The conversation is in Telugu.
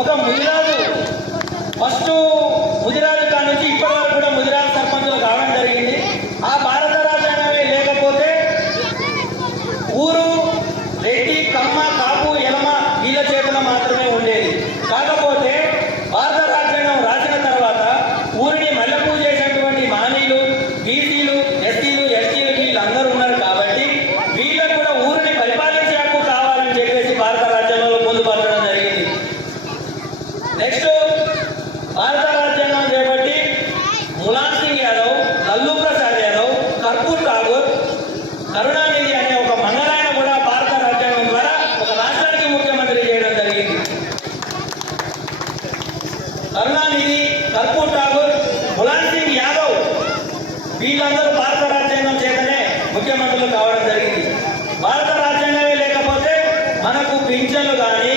ఒక ముదిరాజు ఫస్ట్ ముదిరాజు కాడ నుంచి ఇప్పటి వరకు కూడా ముదిరాజు సర్పంచులు కావడం జరిగింది. ఆ భారత రాజ్యాంగమే లేకపోతే ఊరు రెడ్డి, కమ్మ, కాపు, ఎలమ వీళ్ళ చేతుల మాత్రమే ఉండేది. కాకపోతే భారత రాజ్యాంగం రాసిన తర్వాత ఊరిని మల్లెపూ చేసినటువంటి మానీయులు, బీసీలు, ఎస్సీలు, ఎస్టీలు వీళ్ళందరూ ఉన్నారు. కాబట్టి వీళ్ళకు కూడా ఊరిని పరిపాలించే హక్కు కావాలని చెప్పేసి భారత రాజ్యాంగంలో పొందుపరచడం జరిగింది. నెక్స్ట్ భారత రాజ్యాంగం చేపట్టి ములాయం సింగ్ యాదవ్, లల్లూ ప్రసాద్ యాదవ్, కర్పూర్ ఠాగూర్, కరుణానిధి అనే ఒక మంగళాయన కూడా భారత రాజ్యాంగం ద్వారా ఒక రాష్ట్రానికి ముఖ్యమంత్రి చేయడం జరిగింది. కరుణానిధి, కర్పూర్ ఠాగూర్, ములాయం సింగ్ యాదవ్ వీళ్ళందరూ భారత రాజ్యాంగం చేతనే ముఖ్యమంత్రులు కావడం జరిగింది. భారత రాజ్యాంగమే లేకపోతే మనకు పింఛన్లు కానీ